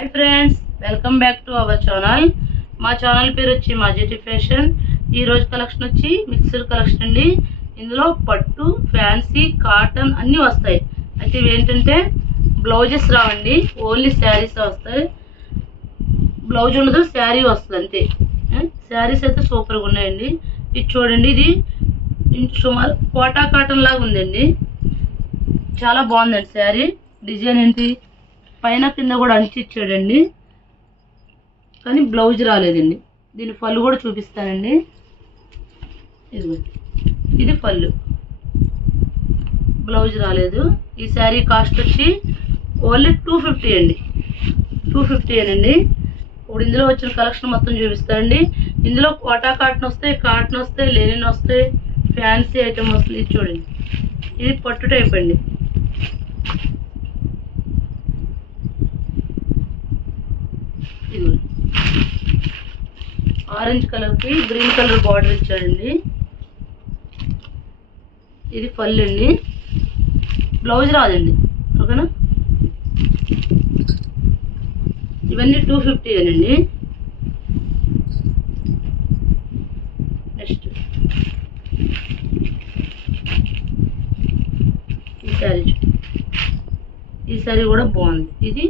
Hi friends welcome back to our channel మా channel పేరు వచ్చి మాజెటి ఫ్యాషన్ ఈ రోజు కలెక్షన్ వచ్చి మిక్సర్ కలెక్షన్ అండి. ఇందులో పట్టు ఫ్యాన్సీ కాటన్ అన్నీ వస్తాయి. అయితే ఏంటంటే బ్లౌజెస్ రావండి. ఓన్లీ శారీస్ వస్తాయి. బ్లౌజ్ ఉండదు శారీ వస్తుంది అంతే. శారీస్ అయితే సూపర్గా ఉన్నాయండి. ఇది చూడండి ఇది సుమారు కోటా కాటన్ లాగా ఉందండి. చాలా బాగుందండి శారీ డిజైన్ ఏంటి? పైన కింద కూడా అంచి ఇచ్చాడండి కానీ బ్లౌజ్ రాలేదండి. దీని పళ్ళు కూడా చూపిస్తానండి. ఇది పళ్ళు బ్లౌజ్ రాలేదు. ఈ శారీ కాస్ట్ వచ్చి ఓన్లీ టూ ఫిఫ్టీ అండి. టూ ఫిఫ్టీ అండి ఇప్పుడు ఇందులో వచ్చిన కలెక్షన్ మొత్తం చూపిస్తానండి. ఇందులో కోటా కాటన్ వస్తాయి కాటన్ వస్తాయి లెనిన్ వస్తాయి ఫ్యాన్సీ ఐటమ్ వస్తుంది ఇది చూడండి. ఇది పట్టు టైప్ అండి ఇదిగోండి ఆరెంజ్ కలర్కి గ్రీన్ కలర్ బార్డర్ ఇచ్చాడండి. ఇది పళ్ళు అండి బ్లౌజ్ రాదండి. ఓకేనా? ఇవన్నీ టూ ఫిఫ్టీ అండి నెక్స్ట్. ఈ శారీ ఈ శారీ కూడా బాగుంది. ఇది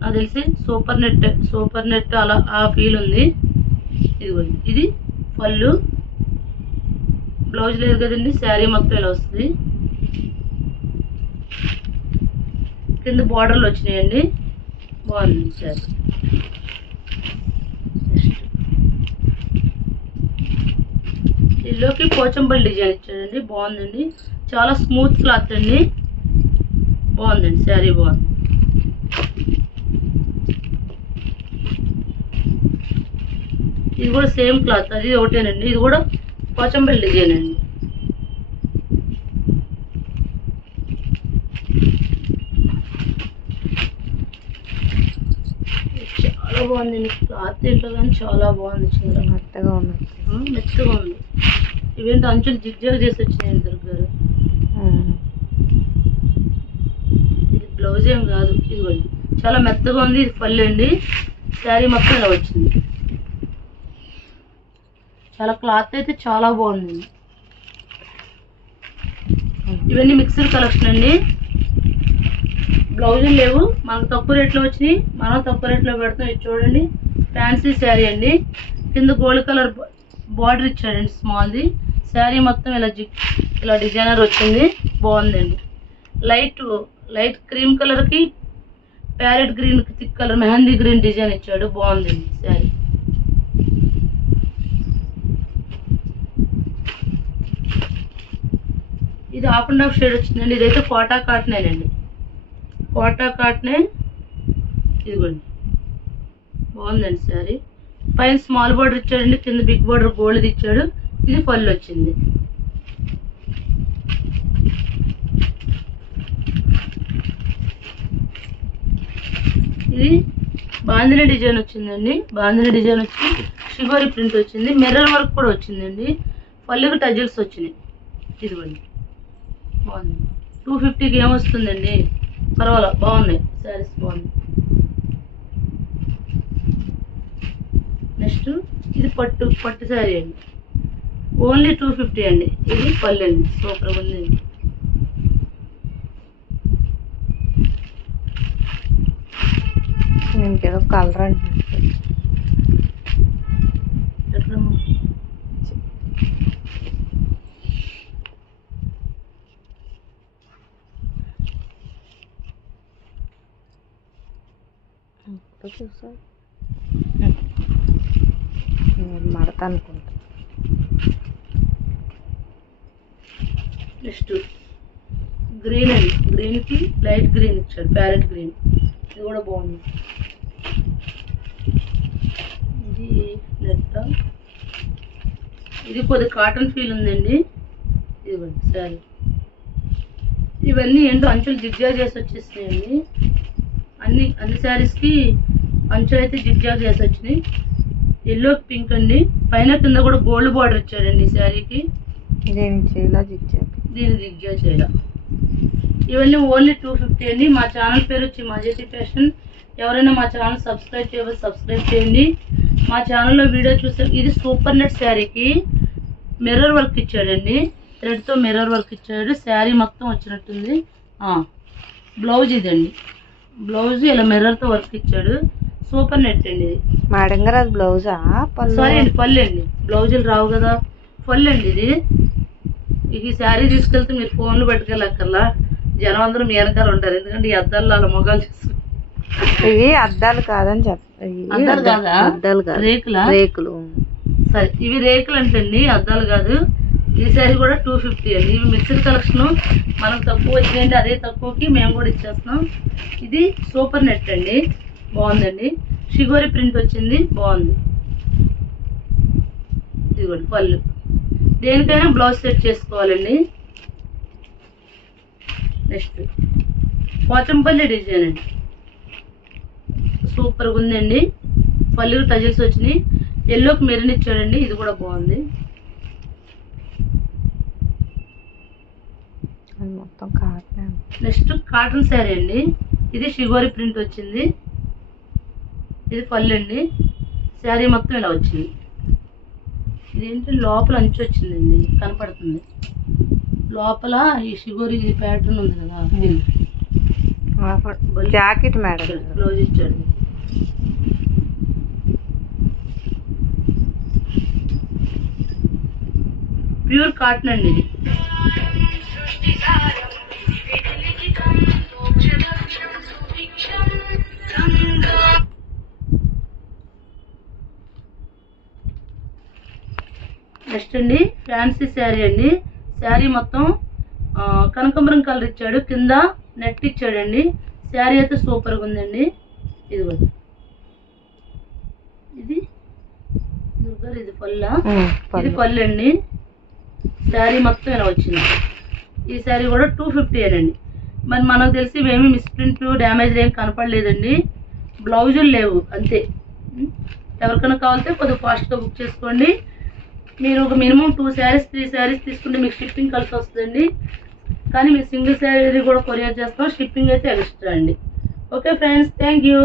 నాకు తెలిసి సూపర్ నెట్ సూపర్ నెట్ అలా ఆ ఫీల్ ఉంది. ఇదిగోండి. ఇది పళ్ళు. బ్లౌజ్ లేదు కదండి శారీ మొత్తం ఇలా వస్తుంది. కింద బార్డర్లు వచ్చినాయండి. బాగుంది శారీ. ఇల్లోకి పోచంపల్లి డిజైన్ ఇచ్చాడండి బాగుందండి. చాలా స్మూత్ క్లాత్ అండి. బాగుందండి శారీ బాగుంది. ఇది కూడా సేమ్ క్లాత్. అది ఒకటేనండి. ఇది కూడా పోచంపల్లి డిజైన్ అండి చాలా బాగుందండి. క్లాత్ ఏంటో కానీ చాలా బాగుంది చీర మెత్తగా ఆ, మెత్తగా ఉంది. ఇవేంటి అంచులు జిగ్జాగ్ చేసి వచ్చినాయి దొరికారు ఇది బ్లౌజ్ ఏం కాదు. ఇదిగోండి. చాలా మెత్తగా ఉంది. ఇది పళ్ళు అండి. శారీ మొత్తం ఇలా వచ్చింది. చాలా క్లాత్ అయితే చాలా బాగుందండి ఇవన్నీ మిక్సర్ కలెక్షన్ అండి. బ్లౌజులు లేవు మనకు తక్కువ రేట్లో వచ్చినాయి. మనం తక్కువ రేట్లో పెడతాం. ఇది చూడండి. ఫ్యాన్సీ శారీ అండి. కింద గోల్డ్ కలర్ బార్డర్ ఇచ్చాడండి స్మాల్ది శారీ మొత్తం ఇలా జి ఇలా డిజైనర్ వచ్చింది. బాగుందండి. లైట్ లైట్ క్రీమ్ కలర్కి parrot green thick colour mehndi green design ఇచ్చాడు. బాగుందండి శారీ ఇది ఆఫ్ అండ్ ఆఫ్ షేడ్ వచ్చిందండి. ఇదైతే కోటా కాటనేనండి కోటా కాటనే ఇదిగోండి. బాగుందండి శారీ. పైన స్మాల్ బార్డర్ ఇచ్చాడండి కింద బిగ్ బార్డర్ గోల్డ్ ఇచ్చాడు. ఇది పళ్ళు వచ్చింది. ఇది బాందిని డిజైన్ వచ్చిందండి. బాందిని డిజైన్ వచ్చి షిగోరి ప్రింట్ వచ్చింది. మిర్రర్ వర్క్ కూడా వచ్చిందండి. పళ్ళుకి టజిల్స్ వచ్చినాయి. ఇదిగోండి. బాగుంది. టూ ఫిఫ్టీకి ఏమొస్తుందండి? పర్వాలేదు బాగున్నాయి. శారీస్ బాగున్నాయి. నెక్స్ట్ ఇది పట్టు పట్టు శారీ అండి. ఓన్లీ టూ ఫిఫ్టీ అండి. ఇది పళ్ళు అండి. సూపర్గా ఉంది ఇంకేదో కలర్ అండి చూసా? మడత అనుకుంటా. నెక్స్ట్ గ్రీన్ అండి. గ్రీన్కి లైట్ గ్రీన్ ఇచ్చాడు ప్యారెట్ గ్రీన్ ఇది కూడా బాగుంది. ఇది నెట్ ఇది కొద్ది కాటన్ ఫీల్ ఉందండి. ఇదిగోండి సారీ ఇవన్నీ ఏంటో అంచులు జిగ్జాగ్ చేసి వచ్చేసినాయండి. అన్ని అన్ని శారీస్కి అంచులు అయితే జిగ్జాగ్ చేసి వచ్చినాయి. ఎల్లో పింక్ అండి పైన కింద కూడా గోల్డ్ బార్డర్ ఇచ్చాడండి ఈ శారీకి దేని చేయాలా జిగ్జాగ్? దిగ్జా చేయాలి? ఇవన్నీ ఓన్లీ టూ ఫిఫ్టీ అండి. మా ఛానల్ పేరు వచ్చి మాజేటి ఫ్యాషన్ ఎవరైనా మా ఛానల్ సబ్స్క్రైబ్ చేయకపోతే సబ్స్క్రైబ్ చేయండి. మా ఛానల్లో వీడియో చూస్తే ఇది సూపర్ నెట్ శారీకి మిర్రర్ వర్క్ ఇచ్చాడండి. థ్రెడ్తో మిర్రర్ వర్క్ ఇచ్చాడు. శారీ మొత్తం వచ్చినట్టుంది. బ్లౌజ్ ఇదండి. బ్లౌజ్ ఇలా మిర్రర్తో వర్క్ ఇచ్చాడు. సూపర్ నెట్ అండి ఇది. మేడం గారు అది బ్లౌజా? సారీ అండి పళ్ళు అండి. బ్లౌజులు రావు కదా. పళ్ళు అండి ఇది. ఈ శారీ తీసుకెళ్తే మీరు ఫోన్లు పట్టుకెళ్ళక్కర్లా. జనం అందరూ మీ వెనకాల ఉంటారు. ఎందుకంటే ఈ అద్దాల్లో అలా మొగాలు చూసుకుని ఇవి అద్దాలు కాదని చెప్ప అద్దాలు అద్దా- కాదా? అద్దాలు కాదు. రేకులా? రేకులు. సరే ఇవి రేకులు అంటండి అద్దాలు కాదు. ఈ శారీ కూడా టూ ఫిఫ్టీ అండి. ఇవి మిక్సర్ కలెక్షన్ మనకు తక్కువ వచ్చినాయండి అదే తక్కువకి మేము కూడా ఇచ్చేస్తున్నాం. ఇది సూపర్ నెట్ అండి. బాగుందండి. షిగోరి ప్రింట్ వచ్చింది బాగుంది. ఇదిగోండి పళ్ళు. దేనికైనా బ్లౌజ్ సెట్ చేసుకోవాలండి. నెక్స్ట్ పోచంపల్లి డిజైన్ అండి. సూపర్గా ఉందండి పళ్ళు టజిల్స్ వచ్చినాయి. ఎల్లోకి మెరిన్ ఇచ్చాడండి. ఇది కూడా బాగుంది. అది మొత్తం కాటన్ నెక్స్ట్ కాటన్ శారీ అండి. ఇది షిగోరి ప్రింట్ వచ్చింది. ఇది పళ్ళు అండి. శారీ మొత్తం ఇలా వచ్చింది. ఇదేంటి? లోపల అంచు వచ్చిందండి. కనపడుతుంది. లోపల ఈ షిగోరి ప్యాటర్న్ ఉంది కదా. ఇది. Jacket madam. బ్లౌజ్ ఇచ్చాడు. ప్యూర్ కాటన్ అండి ఇది. నెక్స్ట్ అండి ఫ్యాన్సీ శారీ అండి. శారీ మొత్తం కనకాంబరం కలర్ ఇచ్చాడు. కింద నెట్ ఇచ్చాడండి. శారీ అయితే సూపర్గా ఉందండి. ఇదిగోండి ఇది దుర్గారు ఇది పల్లా ఉమ్, ఇది పళ్ళు. పళ్ళు అండి. శారీ మొత్తం ఇలా వచ్చింది. ఈ శారీ కూడా టూ ఫిఫ్టీ అండి మరి మనకు తెలిసి ఇవేమి మిస్ప్రింట్ డ్యామేజ్ ఏం కనపడలేదండి. బ్లౌజులు లేవు అంతే. ఎవరికైనా కావాలంటే కొద్దిగా ఫాస్ట్గా బుక్ చేసుకోండి. మీరు ఒక minimum two saris three saris తీసుకుంటే మీకు షిప్పింగ్ కలిసి వస్తుందండి. కానీ మీరు సింగిల్ శారీ కూడా కొరియర్ చేస్తాం షిప్పింగ్ అయితే ఎక్స్ట్రా అండి. Okay friends thank you.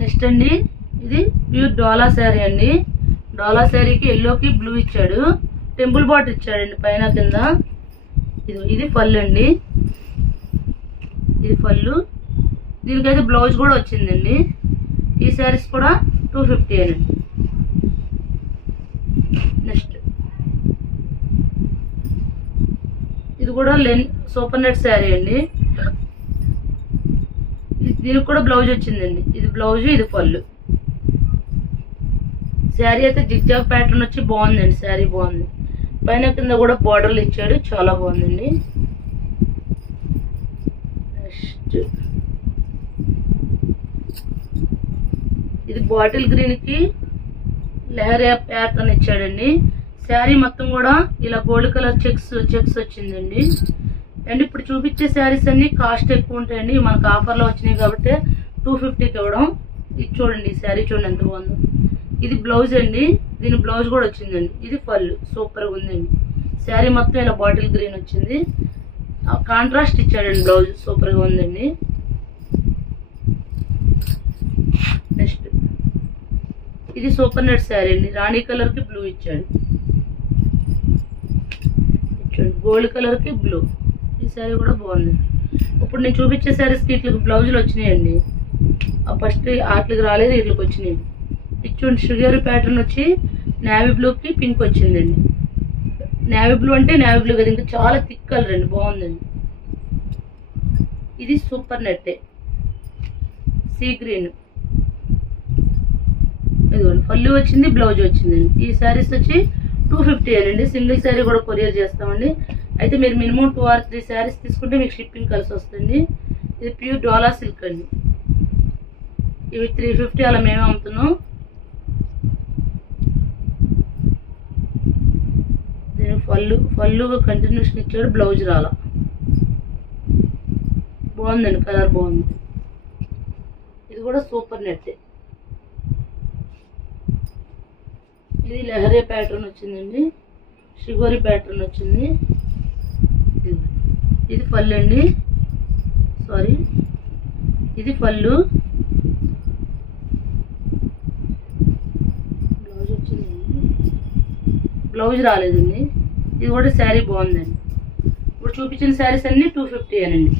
Next అండి ఇది ప్యూర్ డోలా శారీ అండి. డోలా శారీకి ఎల్లోకి బ్లూ ఇచ్చాడు. టెంపుల్ బాట్ ఇచ్చాడండి పైన కింద. ఇది ఇది పళ్ళు అండి ఇది పళ్ళు. దీనికైతే బ్లౌజ్ కూడా వచ్చిందండి. ఈ శారీస్ కూడా టూ ఫిఫ్టీ అండి. నెక్స్ట్. ఇది కూడా లెన్ సూపర్ నెట్ శారీ అండి. ఇది- దీనికి కూడా బ్లౌజ్ వచ్చిందండి. ఇది బ్లౌజ్ ఇది పళ్ళు. శారీ అయితే జిగ్జాగ్ ప్యాటర్న్ వచ్చి బాగుందండి. శారీ బాగుంది. పైన కింద కూడా బార్డర్లు ఇచ్చాడు చాలా బాగుందండి. నెక్స్ట్ ఇది బాటిల్ గ్రీన్కి లెహరియా ప్యాటర్న్ ఇచ్చాడండి. శారీ మొత్తం కూడా ఇలా గోల్డ్ కలర్ చెక్స్ చెక్స్ వచ్చిందండి. అండ్ ఇప్పుడు చూపించే శారీస్ అన్ని కాస్ట్ ఎక్కువ ఉంటాయండి. మనకు ఆఫర్లో వచ్చినాయి కాబట్టి టూ ఫిఫ్టీకి ఇవ్వడం. ఇది చూడండి ఈ శారీ చూడండి ఎంత బాగుందో. ఇది బ్లౌజ్ అండి. దీని బ్లౌజ్ కూడా వచ్చిందండి. ఇది పళ్ళు సూపర్గా ఉందండి. శారీ మొత్తం ఇలా బాటిల్ గ్రీన్ వచ్చింది. కాంట్రాస్ట్ ఇచ్చాడండి బ్లౌజ్ సూపర్గా ఉందండి. నెక్స్ట్ ఇది సూపర్ నెట్ శారీ అండి. రాణి కలర్కి బ్లూ ఇచ్చాడు. చూడండి గోల్డ్ కలర్కి బ్లూ ఈ శారీ కూడా బాగుంది. ఇప్పుడు నేను చూపించే శారీస్కి ఇట్లకి బ్లౌజులు వచ్చినాయండి. ఆ ఫస్ట్ వాటికి రాలేదు ఇట్లకి వచ్చినాయి. చూడండి షుగర్ ప్యాటర్న్ వచ్చి నావీ బ్లూకి పింక్ వచ్చిందండి. నావీ బ్లూ అంటే నావీ బ్లూ కదా ఇంకా చాలా థిక్ కలర్ అండి బాగుందండి. ఇది సూపర్ నెట్టే సీ గ్రీన్ ఇదిగోండి పళ్ళు వచ్చింది బ్లౌజ్ వచ్చిందండి. ఈ శారీస్ వచ్చి టూ ఫిఫ్టీ అండి సింగిల్ శారీ కూడా కొరియర్ చేస్తామండి. అయితే మీరు minimum two or three saris తీసుకుంటే మీకు షిప్పింగ్ కలిసి వస్తుంది. ఇది ప్యూర్ డోలా సిల్క్ అండి. ఇవి త్రీ ఫిఫ్టీ అలా మేమే అమ్ముతున్నాం దీని పళ్ళు పళ్ళు కంటిన్యూషన్ ఇచ్చాడు బ్లౌజ్ రాల. బాగుందండి కలర్ బాగుంది. ఇది కూడా సూపర్ నెట్ ఇది లెహరే ప్యాటర్న్ వచ్చిందండి. షిగోరి ప్యాటర్న్ వచ్చింది. ఇది- ఇది పళ్ళు అండి. సారీ ఇది పళ్ళు. బ్లౌజ్ వచ్చిందండి. బ్లౌజ్ రాలేదండి. ఇది కూడా శారీ బాగుందండి. ఇప్పుడు చూపించిన శారీస్ అన్నీ టూ ఫిఫ్టీ అనండి